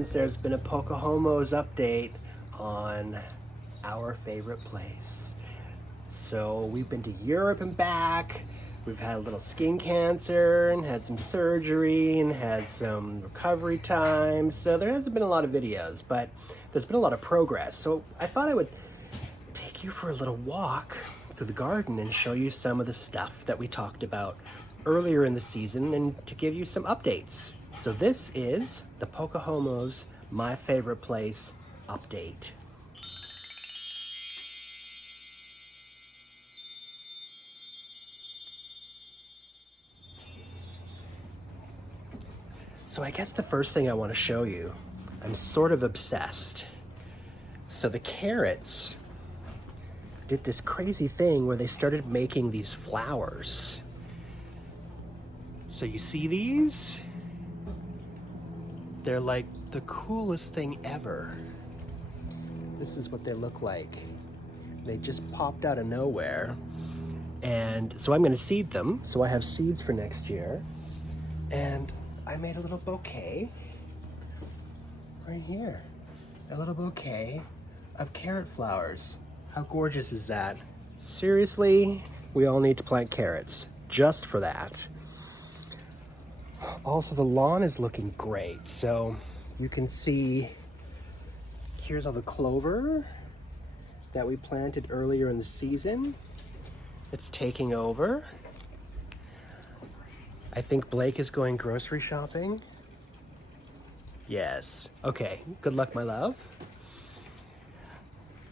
since there's been a PoCoHomos update on our favorite place. So we've been to Europe and back. We've had a little skin cancer and had some surgery and had some recovery time. So there hasn't been a lot of videos, but there's been a lot of progress. So I thought I would take you for a little walk through the garden and show you some of the stuff that we talked about earlier in the season and to give you some updates. So this is the PoCoHomos My Favorite Place update. So I guess the first thing I want to show you, I'm sort of obsessed. So the carrots did this crazy thing where they started making these flowers. So you see these? They're like the coolest thing ever. This is what they look like. They just popped out of nowhere. And so I'm gonna seed them. So I have seeds for next year. And I made a little bouquet right here. A little bouquet of carrot flowers. How gorgeous is that? Seriously, we all need to plant carrots just for that. Also, the lawn is looking great. So you can see, here's all the clover that we planted earlier in the season. It's taking over. I think Blake is going grocery shopping. Yes. Okay, good luck, my love.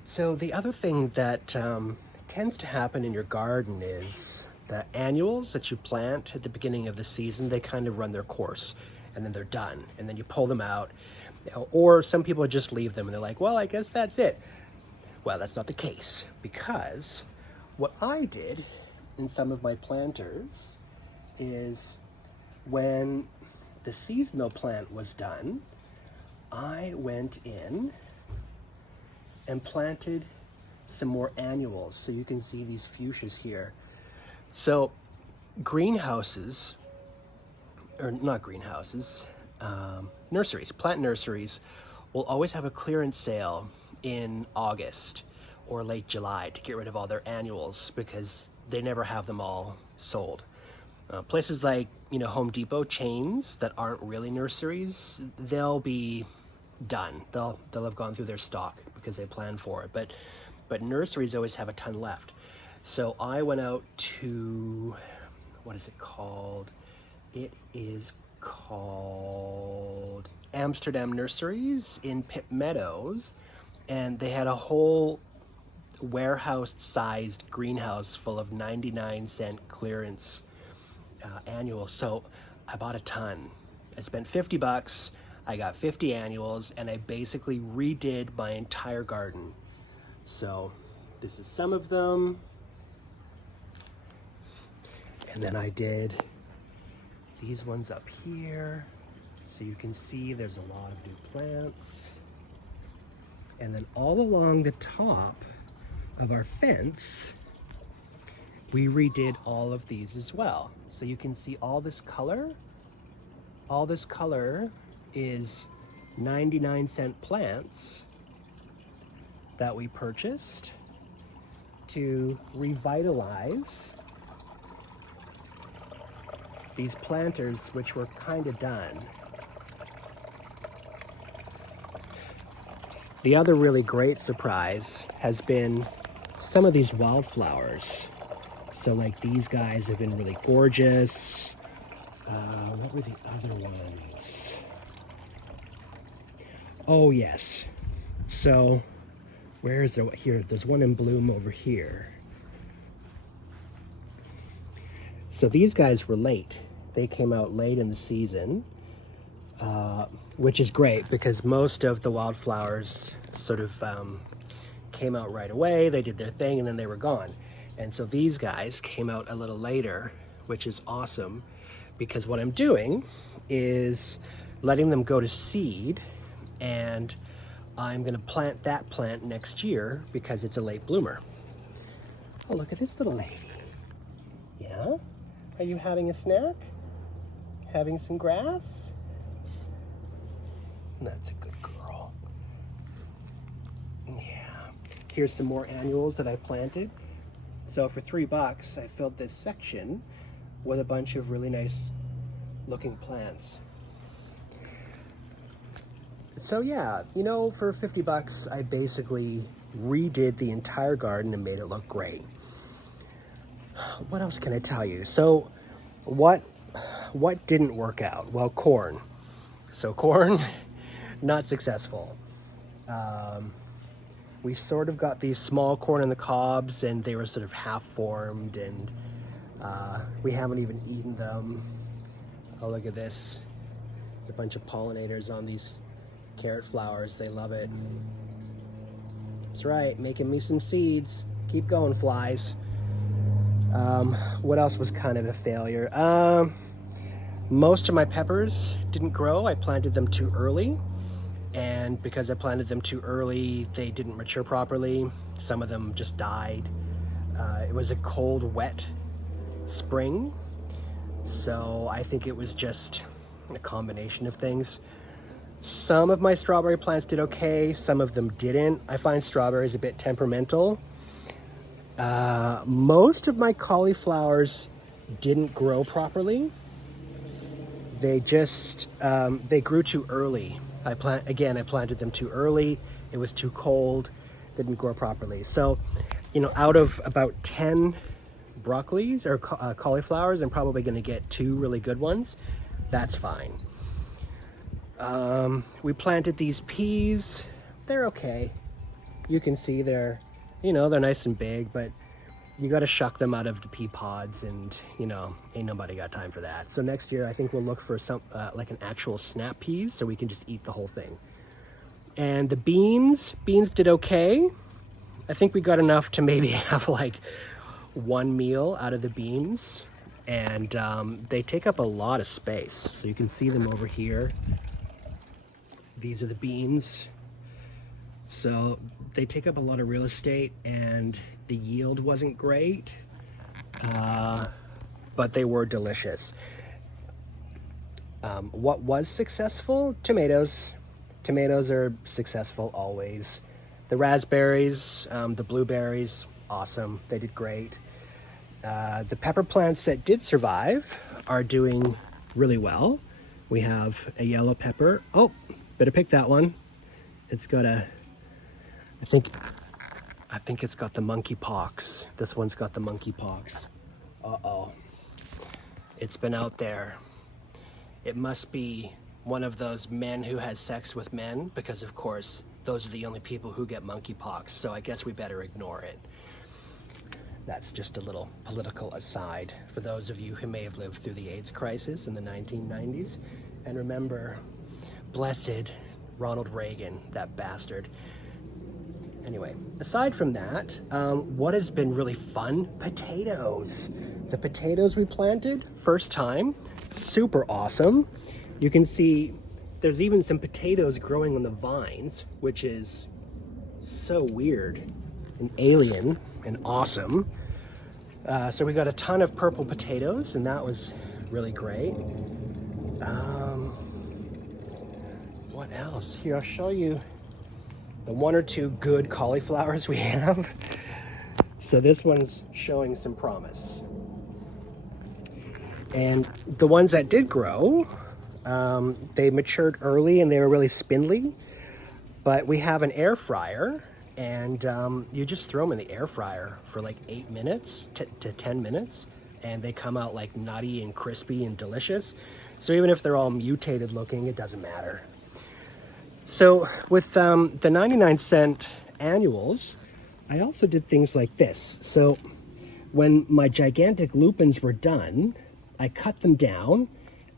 So the other thing that tends to happen in your garden is the annuals that you plant at the beginning of the season, they kind of run their course and then they're done. And then you pull them out. Or some people just leave them and they're like, well, I guess that's it. Well, that's not the case, because what I did in some of my planters is when the seasonal plant was done, I went in and planted some more annuals. So you can see these fuchsias here. So greenhouses, or not greenhouses, nurseries, plant nurseries will always have a clearance sale in August or late July to get rid of all their annuals because they never have them all sold. Places like, Home Depot chains that aren't really nurseries, they'll be done. They'll have gone through their stock because they plan for it. But nurseries always have a ton left. So I went out to, what is it called? It is called Amsterdam Nurseries in Pitt Meadows, and they had a whole warehouse-sized greenhouse full of 99-cent clearance annuals. So I bought a ton. I spent $50. I got 50 annuals, and I basically redid my entire garden. So this is some of them. And then I did these ones up here. So you can see there's a lot of new plants. And then all along the top of our fence, we redid all of these as well. So you can see all this color. All this color is 99-cent plants that we purchased to revitalize these planters, which were kind of done. The other really great surprise has been some of these wildflowers. So like these guys have been really gorgeous. What were the other ones? Oh yes. So where is there? Here, there's one in bloom over here. So these guys were late. They came out late in the season, which is great because most of the wildflowers sort of came out right away. They did their thing and then they were gone. And so these guys came out a little later, which is awesome because what I'm doing is letting them go to seed, and I'm gonna plant that plant next year because it's a late bloomer. Oh, look at this little lady. Yeah? Are you having a snack? Having some grass? That's a good here's some more annuals that I planted. So for $3, I filled this section with a bunch of really nice looking plants. So yeah, you know, for $50, I basically redid the entire garden and made it look great. What else can I tell you? So what didn't work out? Well, corn. So corn, not successful. We sort of got these small corn on the cobs, and they were sort of half formed, and we haven't even eaten them. Oh, look at this. There's a bunch of pollinators on these carrot flowers. They love it. That's right, making me some seeds. Keep going, flies. What else was kind of a failure? Most of my peppers didn't grow. I planted them too early. And because I planted them too early, they didn't mature properly. Some of them just died. It was a cold, wet spring. So I think it was just a combination of things. Some of my strawberry plants did okay, some of them didn't. I find strawberries a bit temperamental. Most of my cauliflowers didn't grow properly. They just, they grew too early. I planted them too early. It was too cold, didn't grow properly. So, you know, out of about 10 broccolis or cauliflowers, I'm probably gonna get 2 really good ones. That's fine. We planted these peas. They're okay. You can see they're, you know, they're nice and big, but you got to shuck them out of the pea pods, and, you know, ain't nobody got time for that. So next year, I think we'll look for some, like an actual snap peas, so we can just eat the whole thing. And the beans did okay. I think we got enough to maybe have like 1 meal out of the beans. And they take up a lot of space. So you can see them over here. These are the beans. So they take up a lot of real estate, and the yield wasn't great, but they were delicious. What was successful? Tomatoes. Tomatoes are successful always. The raspberries, the blueberries, awesome. They did great. The pepper plants that did survive are doing really well. We have a yellow pepper. Oh, better pick that one. It's got a, I think it's got the monkeypox. This one's got the monkeypox. Uh-oh. It's been out there. It must be one of those men who has sex with men, because of course, those are the only people who get monkeypox, so I guess we better ignore it. That's just a little political aside for those of you who may have lived through the AIDS crisis in the 1990s. And remember, blessed Ronald Reagan, that bastard. Anyway, aside from that, what has been really fun? Potatoes. The potatoes we planted, first time, super awesome. You can see there's even some potatoes growing on the vines, which is so weird and alien and awesome. So we got a ton of purple potatoes, and that was really great. What else? Here, I'll show you the 1 or 2 good cauliflowers we have. So this one's showing some promise. And the ones that did grow, they matured early and they were really spindly. But we have an air fryer, and you just throw them in the air fryer for like 8 minutes to 10 minutes, and they come out like nutty and crispy and delicious. So even if they're all mutated looking, it doesn't matter. So with the 99-cent annuals, I also did things like this. So when my gigantic lupins were done, I cut them down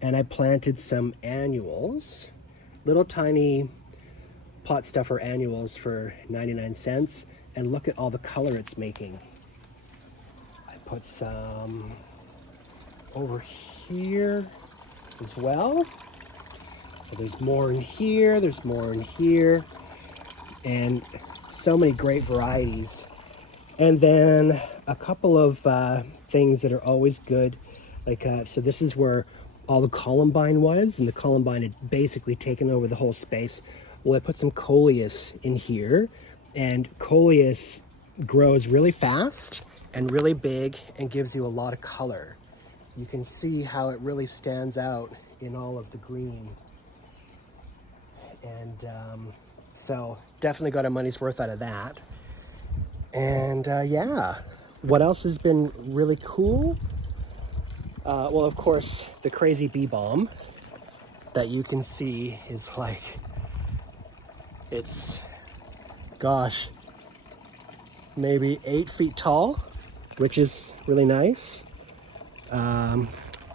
and I planted some annuals, little tiny pot stuffer annuals for 99 cents. And look at all the color it's making. I put some over here as well. So there's more in here, there's more in here, and so many great varieties. And then a couple of things that are always good, like, so this is where all the columbine was, and the columbine had basically taken over the whole space. Well, I put some coleus in here, And coleus grows really fast and really big and gives you a lot of color. You can see how it really stands out in all of the green. And so definitely got our money's worth out of that. And yeah, what else has been really cool? Well, of course, the crazy bee balm that you can see is like, it's, gosh, maybe 8 feet tall, which is really nice.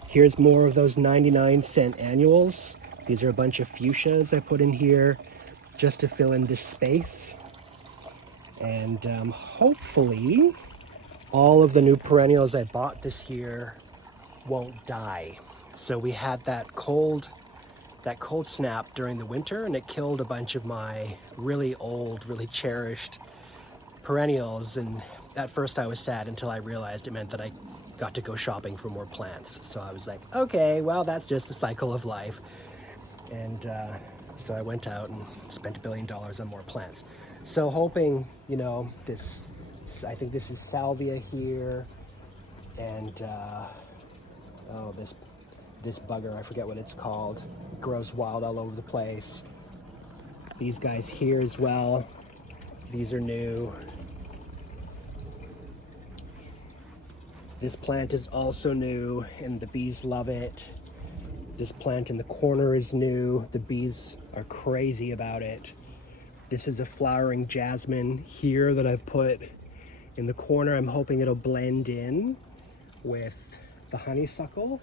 Here's more of those 99-cent annuals. These are a bunch of fuchsias I put in here just to fill in this space. And hopefully all of the new perennials I bought this year won't die. So we had that cold snap during the winter, and it killed a bunch of my really old, really cherished perennials. And at first I was sad until I realized it meant that I got to go shopping for more plants. So I was like, okay, well, that's just a cycle of life. And so I went out and spent $1 billion on more plants. So hoping, you know, this, I think this is salvia here, and oh, this bugger, I forget what it's called. It grows wild all over the place. These guys here as well. These are new. This plant is also new, and the bees love it. This plant in the corner is new. The bees are crazy about it. This is a flowering jasmine here that I've put in the corner. I'm hoping it'll blend in with the honeysuckle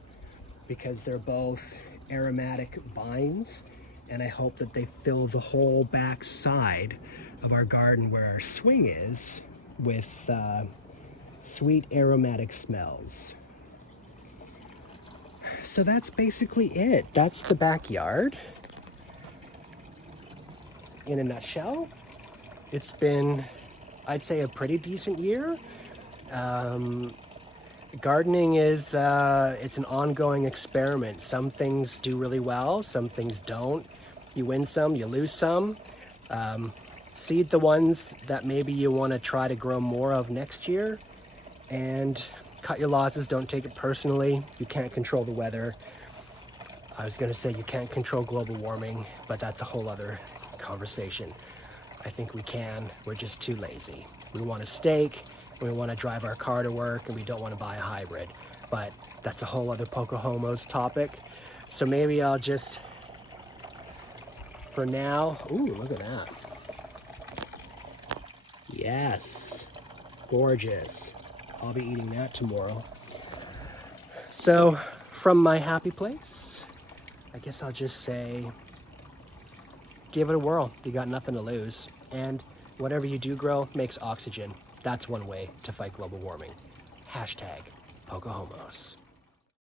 because they're both aromatic vines, and I hope that they fill the whole back side of our garden where our swing is with sweet aromatic smells. So that's basically it. That's the backyard in a nutshell. It's been, I'd say, a pretty decent year. Gardening is, it's an ongoing experiment. Some things do really well, some things don't. You win some, you lose some. Seed the ones that maybe you want to try to grow more of next year, and cut your losses. Don't take it personally. You can't control the weather. I was going to say you can't control global warming, but that's a whole other conversation. I think we can. We're just too lazy. We want a steak, we want to drive our car to work, and we don't want to buy a hybrid. But that's a whole other PoCoHomos topic. So maybe I'll just, for now, ooh, look at that. Yes, gorgeous. I'll be eating that tomorrow. So from my happy place, I guess I'll just say, give it a whirl. You got nothing to lose. And whatever you do grow makes oxygen. That's one way to fight global warming. # PoCoHomos.